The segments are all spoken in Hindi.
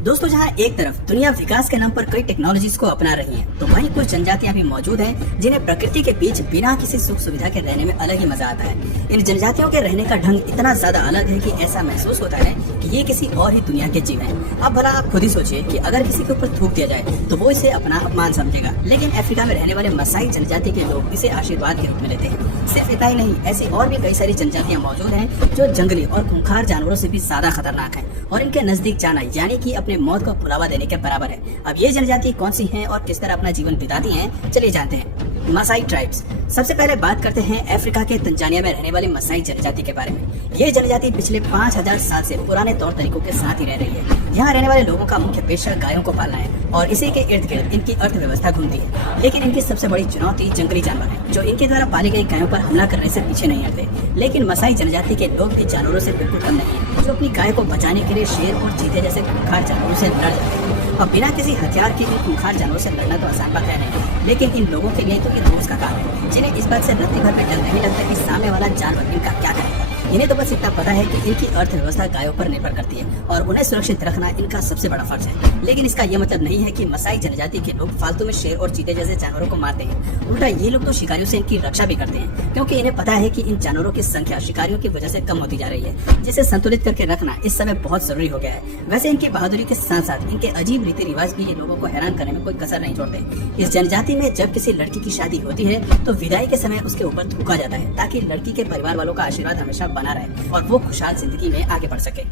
दोस्तों, जहां एक तरफ दुनिया विकास के नाम पर कई टेक्नोलॉजीज को अपना रही है, तो वहीं कुछ जनजातियां भी मौजूद हैं जिन्हें प्रकृति के बीच बिना किसी सुख सुविधा के रहने में अलग ही मजा आता है। इन जनजातियों के रहने का ढंग इतना ज्यादा अलग है कि ऐसा महसूस होता है कि ये किसी और ही दुनिया के जीव हैं। अब भला आप खुद ही सोचिए कि अगर किसी के ऊपर थूक दिया जाए तो वो इसे अपना अपमान समझेगा, लेकिन अफ्रीका में रहने वाले मसाई जनजाति के लोग इसे आशीर्वाद के रूप में लेते हैं। सिर्फ इतना ही नहीं, ऐसी और भी कई सारी जनजातियां मौजूद हैं जो जंगली और खूंखार जानवरों से भी ज्यादा खतरनाक हैं और इनके नजदीक जाना यानी कि अपने मौत को बुलावा देने के बराबर है। अब ये जनजाति कौन सी हैं और किस तरह अपना जीवन बिताती हैं, चलिए जानते हैं। मसाई ट्राइब्स। सबसे पहले बात करते हैं अफ्रीका के तंजानिया में रहने वाले मसाई जनजाति के बारे में। ये जनजाति पिछले 5000 साल से पुराने तौर तरीकों के साथ ही रह रही है। यहाँ रहने वाले लोगों का मुख्य पेशा गायों को पालना है और इसी के इर्द गिर्द इनकी अर्थव्यवस्था घूमती है। लेकिन इनकी सबसे बड़ी चुनौती जंगली जानवर है, जो इनके द्वारा पाली गई गायों पर हमला करने से पीछे नहीं हटते। लेकिन मसाई जनजाति के लोग भी जानवरों से बिल्कुल कम नहीं है, जो अपनी गाय को बचाने के लिए शेर और चीते जैसे खूंखार जानवरों से लड़ जाते हैं। अब बिना किसी हथियार के इन खूंखार जानवरों से लड़ना तो आसान बात है नहीं, लेकिन इन लोगों के लिए तो ये रोज का काम है, जिन्हें इस बात से रत्ती भर में डर नहीं लगता कि सामने वाला जानवर इनका क्या करेगा। इन्हें तो बस इतना पता है कि इनकी अर्थव्यवस्था गायों पर निर्भर करती है और उन्हें सुरक्षित रखना इनका सबसे बड़ा फर्ज है। लेकिन इसका यह मतलब नहीं है कि मसाई जनजाति के लोग फालतू में शेर और चीते जैसे जानवरों को मारते हैं। उल्टा ये लोग तो शिकारियों से इनकी रक्षा भी करते हैं, क्योंकि इन्हें पता है कि इन जानवरों की संख्या शिकारियों की वजह से कम होती जा रही है, जिसे संतुलित करके रखना इस समय बहुत जरूरी हो गया है। वैसे इनकी बहादुरी के साथ साथ इनके अजीब रीति रिवाज भी ये लोगों को हैरान करने में कोई कसर नहीं छोड़ते। इस जनजाति में जब किसी लड़की की शादी होती है तो विदाई के समय उसके ऊपर थूका जाता है, ताकि लड़की के परिवार वालों का आशीर्वाद हमेशा बना रहे और वो खुशहाल जिंदगी में आगे बढ़ सके।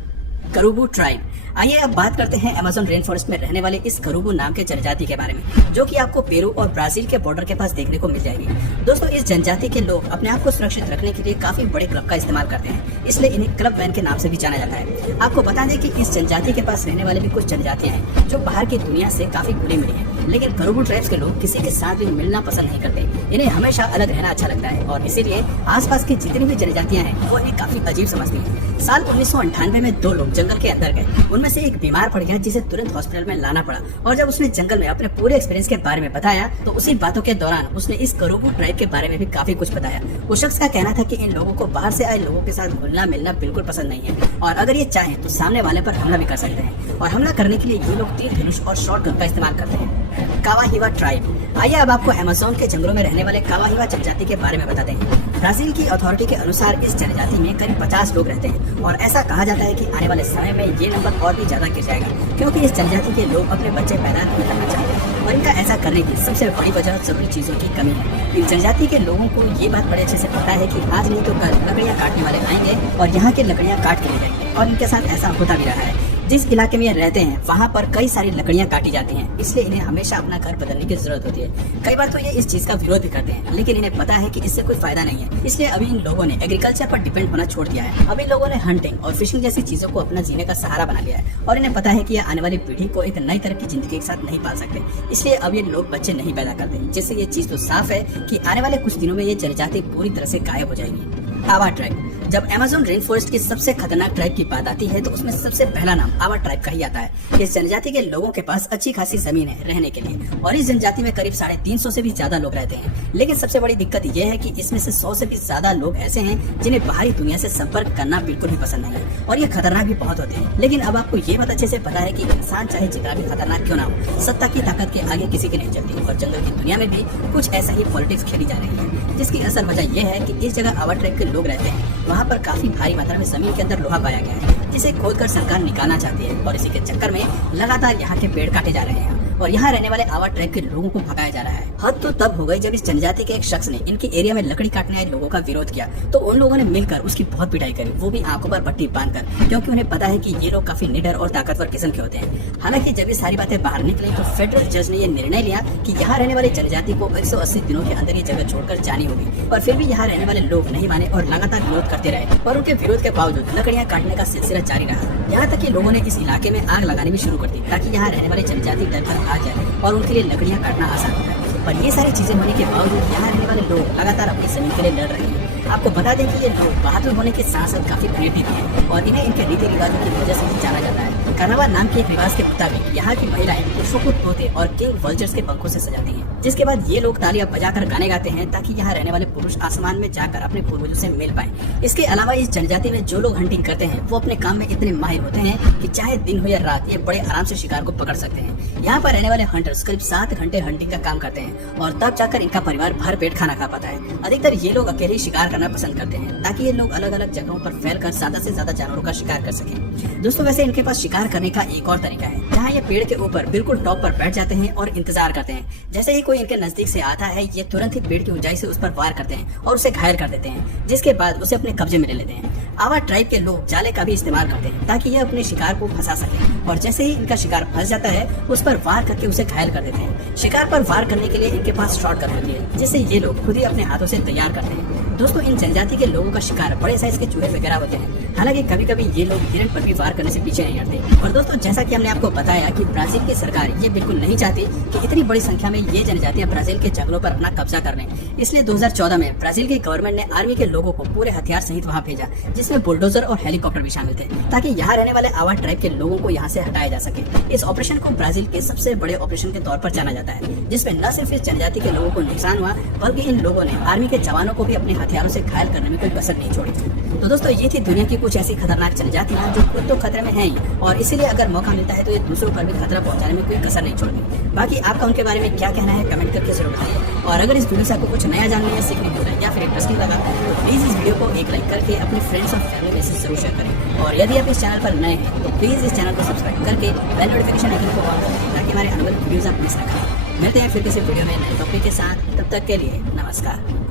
करूबू ट्राइब। आइए अब बात करते हैं अमेज़न रेन फॉरेस्ट में रहने वाले इस करूबू नाम के जनजाति के बारे में, जो कि आपको पेरू और ब्राजील के बॉर्डर के पास देखने को मिल जाएगी। दोस्तों, इस जनजाति के लोग अपने आप को सुरक्षित रखने के लिए काफी बड़े क्लब का इस्तेमाल करते हैं, इसलिए इन्हें क्लब मैन के नाम से भी जाना जाता है। आपको बता दें कि इस जनजाति के पास रहने वाले भी कुछ जनजातियां हैं जो बाहर की दुनिया से काफी खुली मिली है, लेकिन करूबू ट्राइब्स के लोग किसी के साथ भी मिलना पसंद नहीं करते। इन्हें हमेशा अलग रहना अच्छा लगता है और इसीलिए आसपास की जितनी भी जनजातियां हैं वो इन्हें काफी अजीब समझती हैं। साल 1998 में 2 लोग जंगल के अंदर गए। उनमें से एक बीमार पड़ गया, जिसे तुरंत हॉस्पिटल में लाना पड़ा, और जब उसने जंगल में अपने पूरे एक्सपीरियंस के बारे में बताया तो उसी बातों के दौरान उसने इस करूबू ट्राइब के बारे में भी काफी कुछ बताया। उस शख्स का कहना था कि इन लोगों को बाहर से आए लोगों के साथ घुलना मिलना बिल्कुल पसंद नहीं है और अगर ये चाहें तो सामने वाले पर हमला भी कर सकते हैं, और हमला करने के लिए ये लोग तीर धनुष और शॉटगन का इस्तेमाल करते हैं। कावाहिवा ट्राइब। आइए अब आपको अमेज़न के जंगलों में रहने वाले कावाहिवा जनजाति के बारे में बताते हैं। ब्राजील की अथॉरिटी के अनुसार इस जनजाति में करीब 50 लोग रहते हैं और ऐसा कहा जाता है कि आने वाले समय में ये नंबर और भी ज्यादा गिर जाएगा, क्योंकि इस जनजाति के लोग अपने बच्चे पैदा नहीं करना चाहते हैं और इनका ऐसा करने की सबसे बड़ी वजह जरूरी चीजों की कमी है। इन जनजाति के लोगों को ये बात बड़े अच्छे से पता है कि आज नहीं तो कल लकड़ियां काटने वाले आएंगे और यहाँ की लकड़ियां काट के ले जाएंगे, और इनके साथ ऐसा होता भी रहा है। जिस इलाके में ये रहते हैं वहाँ पर कई सारी लकड़ियां काटी जाती हैं, इसलिए इन्हें हमेशा अपना घर बदलने की जरूरत होती है। कई बार तो ये इस चीज का विरोध भी करते हैं, लेकिन इन्हें पता है कि इससे कोई फायदा नहीं है, इसलिए अभी इन लोगों ने एग्रीकल्चर पर डिपेंड होना छोड़ दिया है। अभी लोगों ने हंटिंग और फिशिंग जैसी चीजों को अपना जीने का सहारा बना लिया है और इन्हें पता है कि आने वाली पीढ़ी को एक नई तरह की जिंदगी के साथ नहीं पाल सकते, इसलिए अब ये लोग बच्चे नहीं पैदा करते, जिससे ये चीज तो साफ है कि आने वाले कुछ दिनों में ये जनजाति पूरी तरह से गायब हो जाएगी। आवा ट्राइब। जब अमेज़न रेन फॉरेस्ट की सबसे खतरनाक ट्राइब की बात आती है तो उसमें सबसे पहला नाम आवा ट्राइब का ही आता है। इस जनजाति के लोगों के पास अच्छी खासी जमीन है रहने के लिए और इस जनजाति में करीब 350 से भी ज्यादा लोग रहते हैं, लेकिन सबसे बड़ी दिक्कत यह है कि इसमें से 100 से भी ज्यादा लोग ऐसे हैं जिन्हें बाहरी दुनिया से संपर्क करना बिल्कुल भी पसंद नहीं है और ये खतरनाक भी बहुत होते हैं। लेकिन अब आपको ये बात अच्छे से पता है कि इंसान चाहे जितना भी खतरनाक क्यों ना हो, सत्ता की ताकत के आगे किसी की नहीं चलती और जंगल की दुनिया में भी कुछ ऐसा ही पॉलिटिक्स खेली जा रही है, जिसकी असल वजह यह है कि इस जगह आवा ट्राइब के लोग रहते हैं, वहाँ पर काफी भारी मात्रा में जमीन के अंदर लोहा पाया गया है, जिसे खोदकर सरकार निकालना चाहती है और इसी के चक्कर में लगातार यहाँ के पेड़ काटे जा रहे हैं और यहाँ रहने वाले आवा ट्राइब के लोगों को भगाया जा रहा है। हद तो तब हो गई जब इस जनजाति के एक शख्स ने इनके एरिया में लकड़ी काटने आए लोगों का विरोध किया, तो उन लोगों ने मिलकर उसकी बहुत पिटाई करी, वो भी आंखों पर पट्टी बांधकर, क्योंकि उन्हें पता है कि ये लोग काफी निडर और ताकतवर किस्म के होते हैं। हालांकि जब ये सारी बातें बाहर निकली तो फेडरल जज ने यह निर्णय लिया कि यहाँ रहने वाली जनजाति को 180 दिनों के अंदर ये जगह छोड़कर जानी होगी, और फिर भी यहाँ रहने वाले लोग नहीं माने और लगातार विरोध करते रहे और उनके विरोध के बावजूद लकड़ियां काटने का सिलसिला जारी रहा, यहाँ तक कि लोगों ने इस इलाके में आग लगानी भी शुरू कर दी ताकि यहाँ रहने वाली जनजाति डरकर भाग जाए और उनके लिए लकड़ियां काटना आसान हो जाए। पर ये सारी चीजें होने के बावजूद यहाँ रहने वाले लोग लगातार अपनी जमीन के लिए लड़ रहे हैं। आपको बता दें कि ये लोग बहादुर होने के साथ साथ काफी क्रिएटिव हैं और इन्हें इनके रीति रिवाजों की वजह से भी जाना जाता है। कार्नावाल नाम के एक रिवाज के मुताबिक यहाँ की महिलाएं पुरुषों को तोते और किंग वल्चर्स के पंखों से सजाती हैं, जिसके बाद ये लोग तालियां बजाकर गाने गाते हैं ताकि यहाँ रहने वाले पुरुष आसमान में जाकर अपने पूर्वजों से मिल पाएं। इसके अलावा इस जनजाति में जो लोग हंटिंग करते हैं वो अपने काम में इतने माहिर होते हैं कि चाहे दिन हो या रात ये बड़े आराम से शिकार को पकड़ सकते हैं। यहाँ पर रहने वाले हंटर्स करीब 7 घंटे हंटिंग का काम करते हैं और तब जाकर इनका परिवार भर पेट खाना खा पाता है। अधिकतर ये लोग अकेले ही शिकार करना पसंद करते हैं ताकि ये लोग अलग अलग जगहों पर फैलकर ज्यादा से ज्यादा जानवरों का शिकार कर सकें। दोस्तों वैसे इनके पास शिकार करने का एक और तरीका है, जहाँ ये पेड़ के ऊपर बिल्कुल टॉप पर बैठ जाते हैं और इंतजार करते हैं। जैसे ही कोई इनके नजदीक से आता है ये तुरंत ही पेड़ की ऊंचाई से उस पर वार करते हैं और उसे घायल कर देते हैं, जिसके बाद उसे अपने कब्जे में ले लेते हैं। आवा ट्राइब के लोग जाले का भी इस्तेमाल करते हैं ताकि ये अपने शिकार को फंसा सके और जैसे ही इनका शिकार फंस जाता है उस पर वार करके उसे घायल कर देते हैं। शिकार पर वार करने के लिए इनके पास शॉटगन होती है जिसे ये लोग खुद ही अपने हाथों से तैयार करते हैं। दोस्तों इन जनजाति के लोगों का शिकार बड़े साइज के चूहे वगैरह होते हैं, हालांकि कभी कभी ये लोग हिरण पर भी वार करने से पीछे नहीं हटते। और दोस्तों जैसा कि हमने आपको बताया कि ब्राजील की सरकार ये बिल्कुल नहीं चाहती कि इतनी बड़ी संख्या में ये जनजातियां ब्राजील के जंगलों पर अपना कब्जा कर लें, इसलिए 2014 में ब्राजील की गवर्नमेंट ने आर्मी के लोगों को पूरे हथियार सहित वहां भेजा, जिसमें बुलडोजर और हेलीकॉप्टर भी शामिल थे ताकि यहाँ रहने वाले आवा ट्राइब के लोगों को यहाँ से हटाया जा सके। इस ऑपरेशन को ब्राजील के सबसे बड़े ऑपरेशन के तौर पर जाना जाता है, जिसमें न सिर्फ इस जनजाति के लोगों को नुकसान हुआ बल्कि इन लोगों ने आर्मी के जवानों को भी अपने हथियारों से घायल करने में कोई कसर नहीं छोड़ी। तो दोस्तों ये थी दुनिया की कुछ ऐसी खतरनाक जनजातियां जो खुद तो खतरे में हैं और इसीलिए अगर मौका मिलता है तो ये दूसरों पर भी खतरा पहुंचाने में कोई कसर नहीं छोड़ती। बाकी आपका उनके बारे में क्या कहना है कमेंट करके जरूर बताइए। और अगर इस वीडियो से आपको कुछ नया जानने या सीखने को मिला या फिर इंटरेस्टिंग लगा तो प्लीज इस वीडियो को एक लाइक करके अपने फ्रेंड्स और फैमिली में से जरूर शेयर करें। और यदि आप इस चैनल पर नए हैं तो प्लीज इस चैनल को सब्सक्राइब करके बेल नोटिफिकेशन आइकन को ऑन करें ताकि हमारे आने वाले वीडियोज आप मिस ना करें। मिलते हैं फिर किसी वीडियो में नए टॉपिक के साथ, तब तक के लिए नमस्कार।